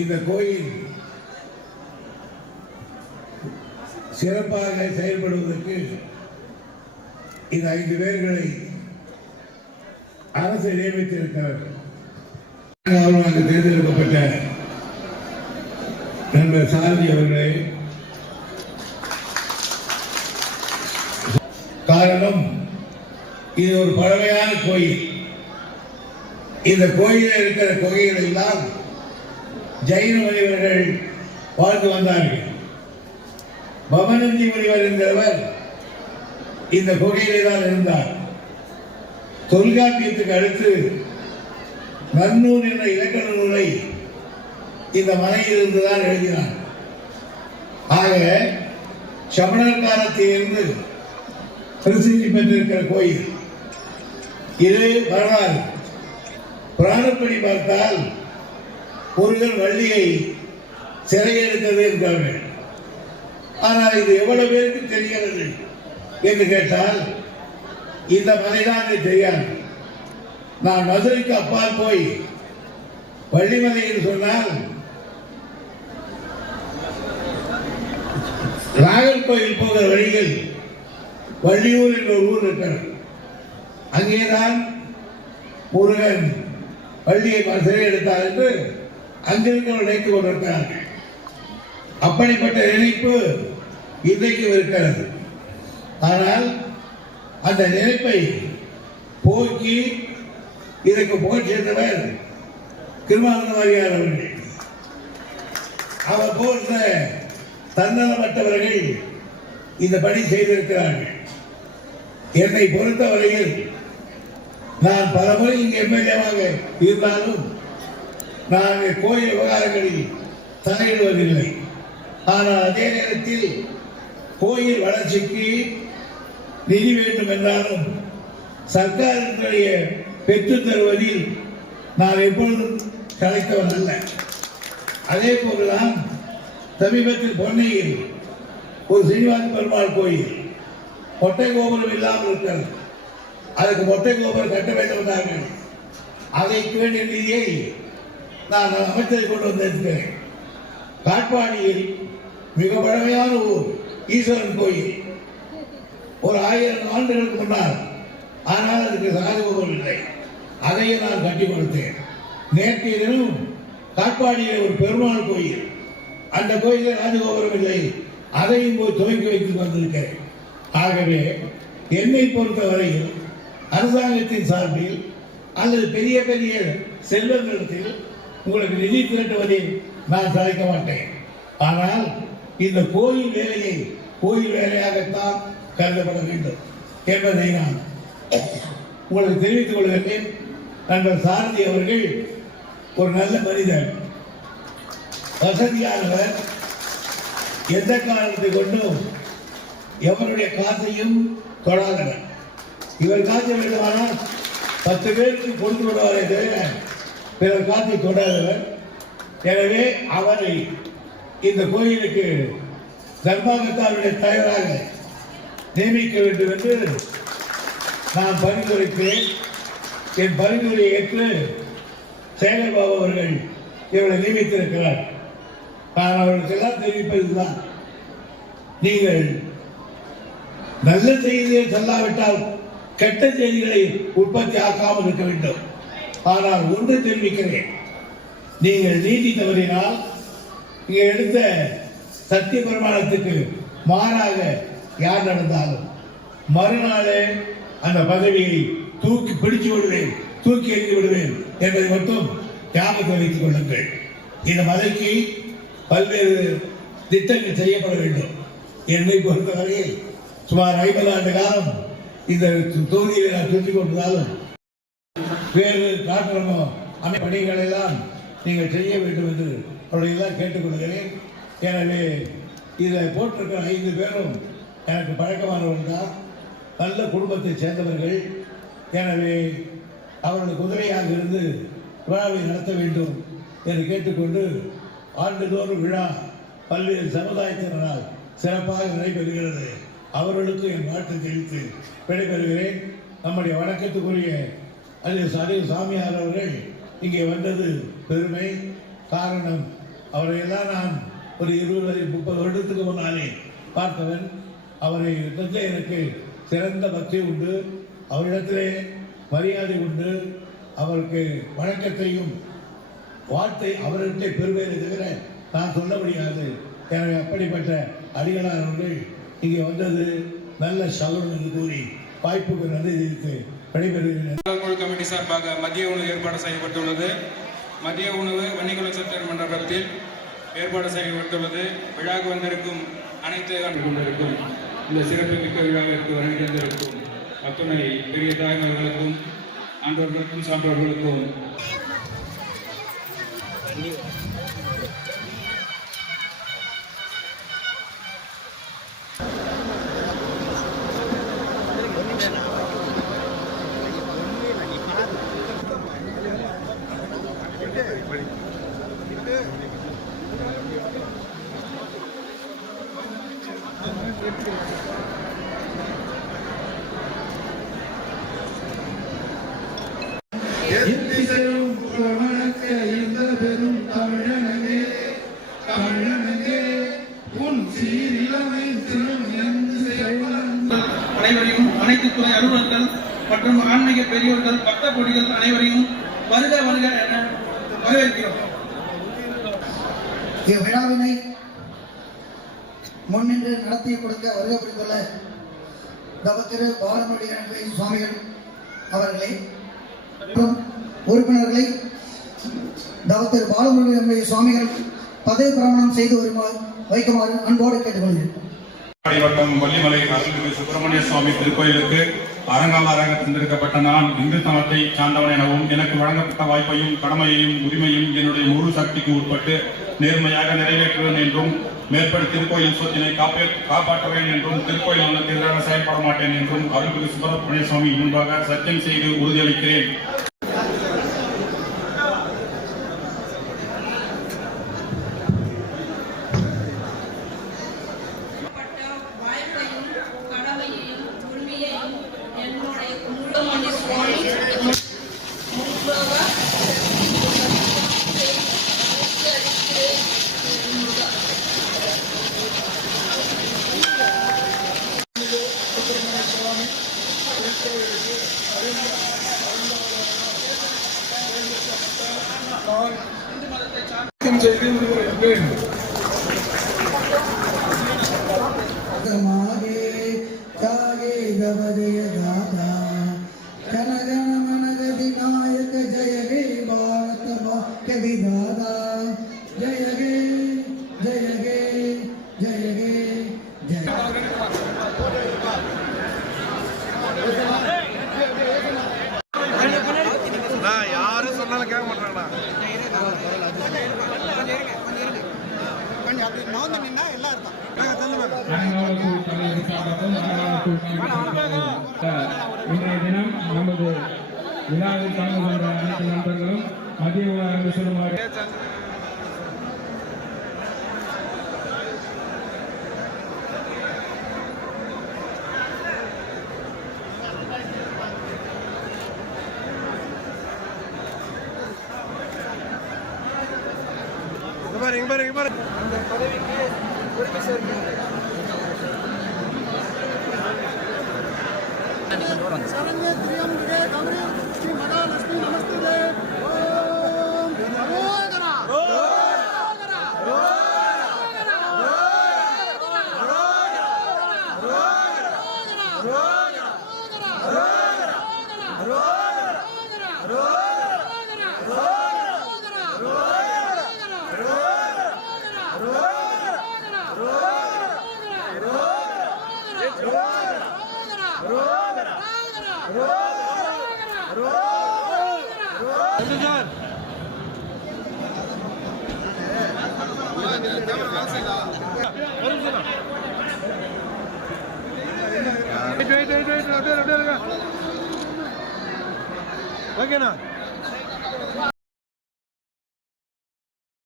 இந்த கோயில் சிறப்பாக செயல்படுவதற்கு இந்த 5 பேர்களை அரசு நியமித்திருக்கிறார்கள். தேர்ந்தெடுக்கப்பட்ட நண்பர் சாரதி அவர்களே, காரணம் இது ஒரு பழமையான கோயில். இந்த கோயிலில் இருக்கிற கோயில்கள் எல்லாம் ஜெயின முனிவர்கள் வாழ்ந்து வந்தார்கள். பவனந்தி முனிவர் என்றவர் இந்த கோயிலே தான் இருந்தார். தொல்காப்பியத்துக்கு அடுத்து நன்னூர் என்ற இலக்கண நூலை இந்த மலையில் இருந்துதான் எழுதினார். ஆக சமணர் காலத்தில் இருந்து பிரசித்தி பெற்றிருக்கிற கோயில் இது. வரலாறு புராணப்படி பார்த்தால் முருகன் வள்ளியை சிறையெடுத்தது என்றார்கள். ஆனால் இது எவ்வளவு பேருக்கு தெரிகிறது என்று கேட்டால் இந்த மலைதான் தெரியாது. நான் மதுரைக்கு அப்பால் போய் வள்ளிமலை என்று சொன்னால் நாகர்கோயில் போகிற வழியில் வள்ளியூர் என்ற ஒரு ஊர் இருக்கிறது. அங்கேதான் முருகன் வள்ளியை சிறை எடுத்தார் என்று அங்கிருக்க நினைத்து கொண்டிருக்கிறார்கள். அப்படிப்பட்ட நினைப்பு இன்றைக்கு இருக்கிறது. ஆனால் அந்த நினைப்பை போக்கி இதற்கு போய் சேர்ந்தவர் திருமாவளவன் அவர்கள். அவர் போன்ற தன்னலமற்றவர்கள் இந்த பணி செய்திருக்கிறார்கள். என்னை பொறுத்தவரையில் நான் பலமுறை இங்கு எம்எல்ஏவாக இருந்தாலும் நான் கோயில் விவகாரங்களில் தலையிடுவதில்லை. ஆனால் அதே நேரத்தில் கோயில் வளர்ச்சிக்கு நிதி வேண்டும் என்றாலும் சர்க்காரினுடைய பெற்றுத் தருவதில் நான் எப்பொழுதும் கலைத்தவன் அல்ல. அதே போலதான் சமீபத்தில் பொன்னையில் ஒரு சீனிவாச பெருமாள் கோயில் மொட்டை கோபுரம் இல்லாமல் இருக்கிறது. அதுக்கு மொட்டை கோபுரம் கட்ட வேண்டும் என்றார்கள். அதை வேண்டிய நிதியை நான் அமைச்சரை கொண்டு வந்திருக்கிறேன். காட்பாடியில் மிக பழமையான ஊர் ஈஸ்வரன் கோயில், ஒரு 1000 ஆண்டுகளுக்கு முன்னால். ஆனால் அதுக்கு ராஜகோபுரம் இல்லை. அதையும் நான் கட்டி கொடுத்தேன். நேற்றைய தினம் காட்பாடியில் ஒரு பெருமாள் கோயில், அந்த கோயிலில் ராஜகோபுரம் இல்லை. அதையும் போய் துவக்கி வைத்து வந்திருக்கிறேன். ஆகவே என்னை பொறுத்தவரையில் அரசாங்கத்தின் சார்பில் அல்லது பெரிய பெரிய செல்வங்களிடத்தில் உங்களுக்கு நிதி திரட்டுவதில் நான் சளைக்க மாட்டேன். ஆனால் இந்த கோயில் வேலையை கோயில் வேலையாகத்தான் கருதப்பட வேண்டும் என்பதை நான் உங்களுக்கு தெரிவித்துக் கொள்கிறேன். நண்பர் சாரதி அவர்கள் ஒரு நல்ல மனிதர், வசதியானவர், எந்த காரணத்தை கொண்டும் எவருடைய காசையும் தொடாதவர். இவர் காசை வேண்டுமானால் 10 பேருக்கு கொடுத்து விடுவாரே தவிர பிறர் காசை தொடாதவர். எனவே அவரை இந்த கோயிலுக்கு தர்மாகத்தாருடைய தலைவராக நியமிக்க வேண்டும் என்று நான் பரிந்துரைத்தேன். என் பரிந்துரையை ஏற்று சேகர்பாபு அவர்கள் இவரை நியமித்திருக்கிறார். நான் அவர்களுக்கெல்லாம் தெரிவிப்பதுதான், நீங்கள் நல்ல செய்தியை சொல்லாவிட்டால் கெட்ட செய்திகளை உற்பத்தி ஆக்காமல் இருக்க வேண்டும். ஆனால் ஒன்று தெரிவிக்கிறேன், நீங்கள் நீதி தவறினால் இங்கே எடுத்த சத்திய பிரமாணத்துக்கு மாறாக யார் நடந்தாலும் மறுநாளே அந்த பதவியை தூக்கி பிடிச்சு விடுவேன், தூக்கி எறிந்து விடுவேன் என்பதை மட்டும் ஞாபகத்தில் வைத்துக் கொள்ளுங்கள். இந்த மலைக்கு பல்வேறு திட்டங்கள் செய்யப்பட வேண்டும். என்னை பொறுத்தவரையில் சுமார் 50 ஆண்டு காலம் இந்த தொகுதியில் நான் சொல்லிக் கொண்டிருந்தாலும் வேறு காட்டுறமோ அந்த பணிகள் எல்லாம் நீங்கள் செய்ய வேண்டும் என்று அவர்களெல்லாம் கேட்டுக்கொள்கிறேன். எனவே இதில் போட்டிருக்கிற 5 பேரும் எனக்கு பழக்கமானவர்கள் தான், நல்ல குடும்பத்தை சேர்ந்தவர்கள். எனவே அவர்களுக்கு உதவியாக இருந்து விழாவை நடத்த வேண்டும் என்று கேட்டுக்கொண்டு, ஆண்டுதோறும் விழா பல்வேறு சமுதாயத்தினரால் சிறப்பாக நடைபெறுகிறது. அவர்களுக்கு என் வாழ்த்து தெரிவித்து விடைபெறுகிறேன். நம்முடைய வணக்கத்துக்குரிய அறிவு சாமியார் அவர்கள் இங்கே வந்தது பெருமை. காரணம், அவரை எல்லாம் நான் ஒரு 20-30 வருடத்துக்கு முன்னாலே பார்த்தவன். அவரை எனக்கு சிறந்த பக்தி உண்டு, அவரிடத்திலே மரியாதை உண்டு, அவருக்கு வணக்கத்தையும் வார்த்தை அவர்கிட்ட பெறுவதை தவிர நான் சொல்ல முடியாது. எனவே அப்படிப்பட்ட அடிகளார் அவர்கள் இங்கே வந்தது நல்ல சகோதரன் என்று கூறி வாய்ப்புக்கு நன்றி தெரிவித்து விடைபெறுகிறேன். கமிட்டி சார்பாக மதிய உணவு ஏற்பாடு செய்யப்பட்டுள்ளது. மதிய உணவு வன்னிக்குளம் சட்டமன்ற மண்டபத்தில் ஏற்பாடு செய்யப்பட்டுள்ளது. விழாவுக்கு வந்திருக்கும் அனைத்து கொண்டிருக்கும் இந்த சிறப்புமிக்க விழாவிற்கு வருகை தந்திருக்கும் அத்துணை பெரிய தாய்மார்களுக்கும் ஆண்டவர்களுக்கும் சான்றோர்களுக்கும் அனைவரையும் அனைத்து துறை அலுவலர்கள் மற்றும் ஆன்மீக பெரியோர்கள் பக்த கொடிகள் அனைவரையும் வருக வருக என வரவேற்கிறோம். இவ்விழாவினை முன்னின்று நடத்தி கொடுக்க வருகை புரிந்துள்ள தவத்திரு பாலமுருகன் சுவாமிகள் அவர்களை மற்றும் உறுப்பினர்களை தவத்திரு பாலமுருகன் சுவாமிகள் பதவி பிரமாணம் செய்து வைக்குமாறு அன்போடு கேட்டுக்கொள்கிறேன். வட்டம் வள்ளிமலை அருள்மிகு சுப்பிரமணிய சுவாமி திருக்கோயிலுக்கு அரங்காவலராக தேர்ந்தெடுக்கப்பட்ட நான் இந்து தளத்தை சார்ந்தவன் எனவும் எனக்கு வழங்கப்பட்ட வாய்ப்பையும் கடமையையும் உரிமையும் என்னுடைய முழு சக்திக்கு உட்பட்டு நேர்மையாக நிறைவேற்றுவேன் என்றும் மேற்படி திருக்கோயில் சொத்தினை காப்பாற்றுவேன் என்றும் திருக்கோயில் நலனுக்கு எதிராக செயல்பட மாட்டேன் என்றும் அருள்மிகு சுப்பிரமணிய சுவாமி முன்பாக சத்தியம் செய்து உறுதியளிக்கிறேன். இன்றைய தினம் நமது விழாவில் கலந்து கொண்ட அனைத்து நண்பர்களும் மதிய உணவு சொல்லுமாறு அந்த பதவிக்கு உரிமை சேர்க்கிறது. சரண்ய திரியம் விஜய கௌரி ஸ்ரீ மகாலட்சுமி நமஸ்தே. ஓம் ரோகரா ரோகரா ரோகரா ஓகேண்ணா.